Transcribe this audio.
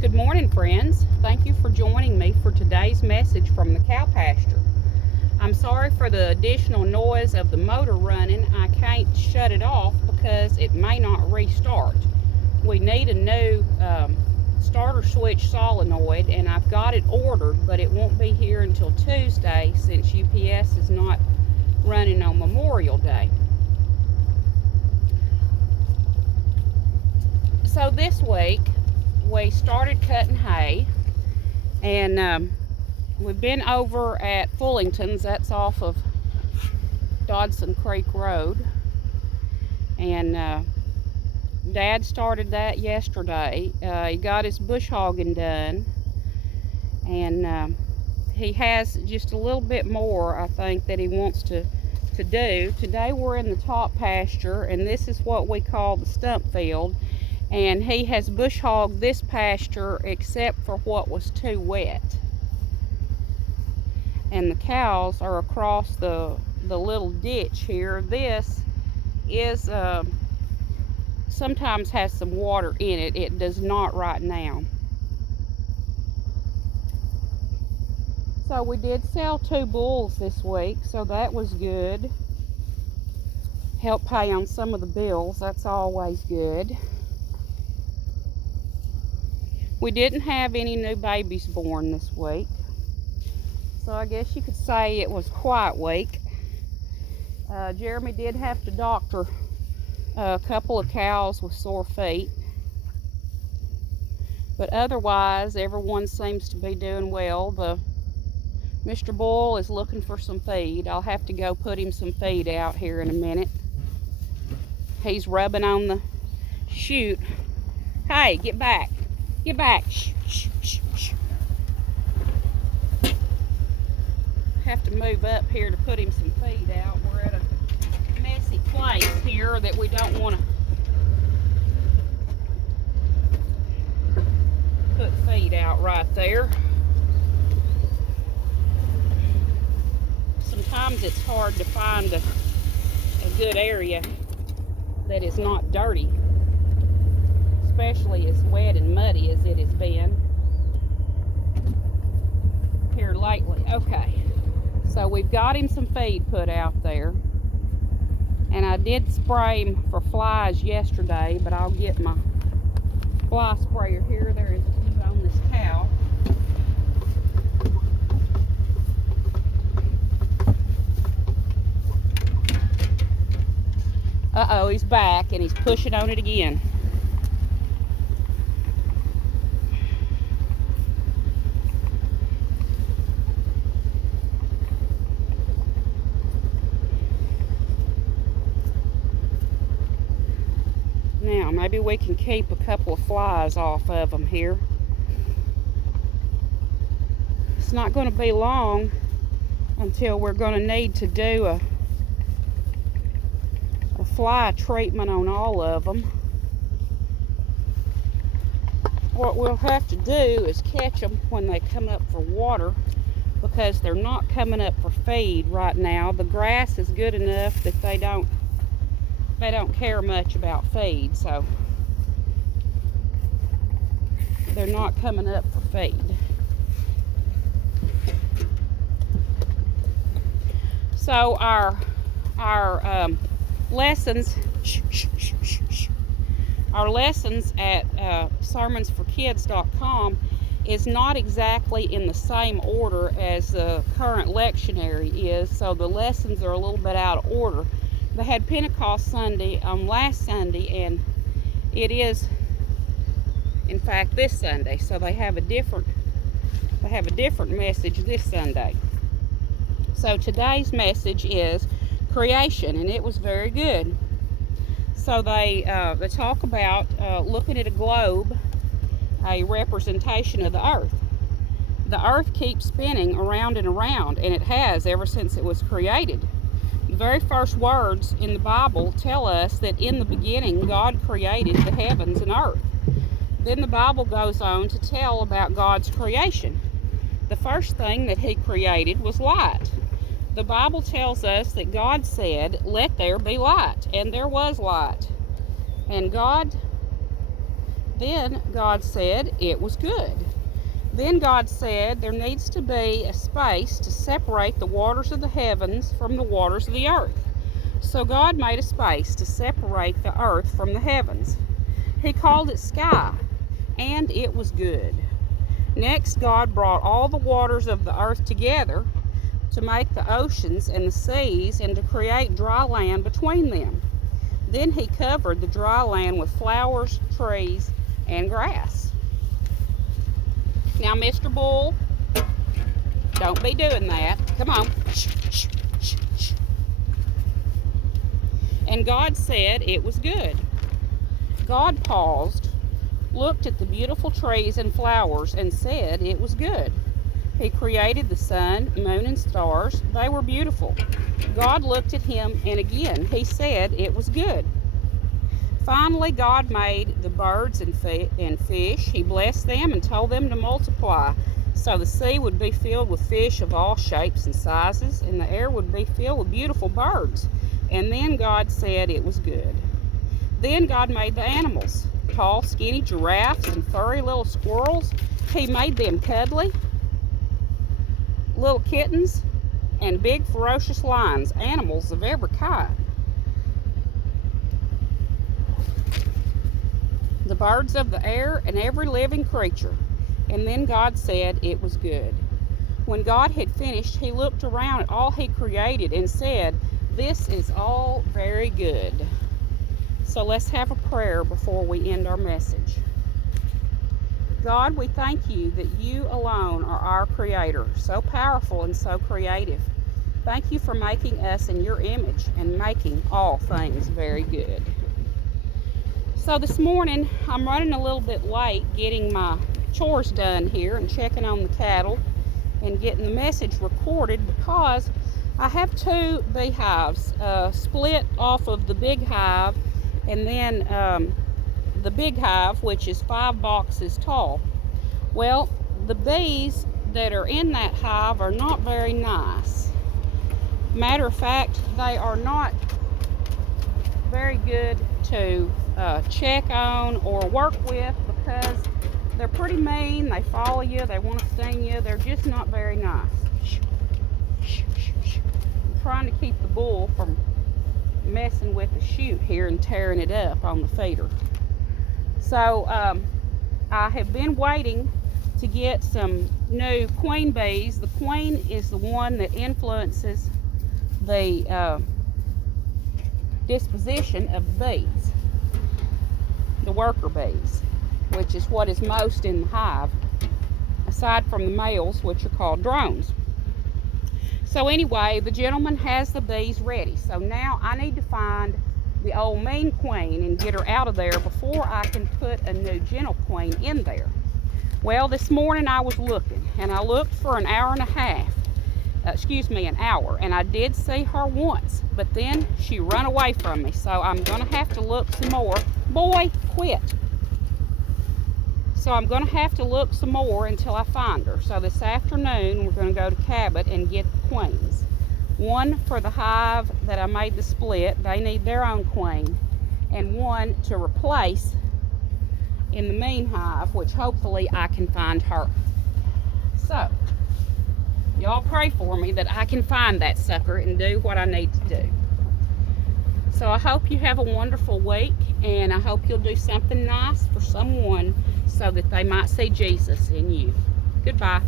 Good morning, friends. Thank you for joining me for today's message from the cow pasture. I'm sorry for the additional noise of the motor running. I can't shut it off because it may not restart. We need a new starter switch solenoid, and I've got it ordered, but it won't be here until Tuesday since UPS is not running on Memorial Day. So this week we started cutting hay, and we've been over at Fullington's. That's off of Dodson Creek Road, and Dad started that yesterday. He got his bush hogging done, and he has just a little bit more, I think, that he wants to do. Today we're in the top pasture, and this is what we call the stump field. And he has bush hogged this pasture except for what was too wet. And the cows are across the little ditch here. This is sometimes has some water in it. It does not right now. So we did sell 2 bulls this week, so that was good. Help pay on some of the bills. That's always good. We didn't have any new babies born this week, so I guess you could say it was quiet week. Jeremy did have to doctor a couple of cows with sore feet, but otherwise everyone seems to be doing well. Mr. Bull is looking for some feed. I'll have to go put him some feed out here in a minute. He's rubbing on the chute. Hey, get back. Get back. Shh, shh, shh, shh. Have to move up here to put him some feed out. We're at a messy place here that we don't want to put feed out right there. Sometimes it's hard to find a good area that is not dirty, especially as wet and muddy as it has been here lately. Okay, so we've got him some feed put out there, and I did spray him for flies yesterday, but I'll get my fly sprayer here. There is a few on this cow. Uh-oh, he's back and he's pushing on it again. Now, maybe we can keep a couple of flies off of them here. It's not going to be long until we're going to need to do a fly treatment on all of them. What we'll have to do is catch them when they come up for water, because they're not coming up for feed right now. The grass is good enough that they don't care much about feed, so they're not coming up for feed. So our lessons at sermonsforkids.com is not exactly in the same order as the current lectionary is, so the lessons are a little bit out of order. They had Pentecost Sunday on last Sunday, and it is, in fact, this Sunday. So they have a different message this Sunday. So today's message is creation, and it was very good. So they talk about looking at a globe, a representation of the earth. The earth keeps spinning around and around, and it has ever since it was created. The very first words in the Bible tell us that in the beginning God created the heavens and earth. Then the Bible goes on to tell about God's creation. The first thing that He created was light. The Bible tells us that God said, "Let there be light," and there was light. And God Then God said it was good. Then God said there needs to be a space to separate the waters of the heavens from the waters of the earth. So God made a space to separate the earth from the heavens. He called it sky, and it was good. Next, God brought all the waters of the earth together to make the oceans and the seas and to create dry land between them. Then he covered the dry land with flowers, trees, and grass. Now, Mr. Bull, don't be doing that. Come on. Shh, shh, shh, shh. And God said it was good. God paused, looked at the beautiful trees and flowers, and said it was good. He created the sun, moon, and stars. They were beautiful. God looked at him, and again he said it was good. Finally, God made the birds and fish. He blessed them and told them to multiply. So the sea would be filled with fish of all shapes and sizes, and the air would be filled with beautiful birds. And then God said it was good. Then God made the animals, tall, skinny giraffes and furry little squirrels. He made them cuddly little kittens and big ferocious lions, animals of every kind. The birds of the air and every living creature. And then God said it was good. When God had finished, he looked around at all he created and said, "This is all very good." So let's have a prayer before we end our message. God, we thank you that you alone are our creator, so powerful and so creative. Thank you for making us in your image and making all things very good. So this morning, I'm running a little bit late getting my chores done here and checking on the cattle and getting the message recorded because I have two beehives split off of the big hive, and then the big hive, which is 5 boxes tall. Well, the bees that are in that hive are not very nice. Matter of fact, they are not very good to check on or work with because they're pretty mean. They follow you, they want to sting you. They're just not very nice. I'm trying to keep the bull from messing with the chute here and tearing it up on the feeder. So I have been waiting to get some new queen bees. The queen is the one that influences the disposition of the bees, the worker bees, which is what is most in the hive, aside from the males, which are called drones. So anyway, the gentleman has the bees ready. So now I need to find the old mean queen and get her out of there before I can put a new gentle queen in there. Well, this morning I was looking, and I looked for an hour and a half. An hour, and I did see her once, but then she run away from me, so I'm gonna have to look some more. Boy, quit. So I'm gonna have to look some more until I find her. So this afternoon we're gonna go to Cabot and get the queens. One for the hive that I made the split, they need their own queen, and one to replace in the mean hive, which hopefully I can find her. So y'all pray for me that I can find that sucker and do what I need to do. So I hope you have a wonderful week, and I hope you'll do something nice for someone so that they might see Jesus in you. Goodbye.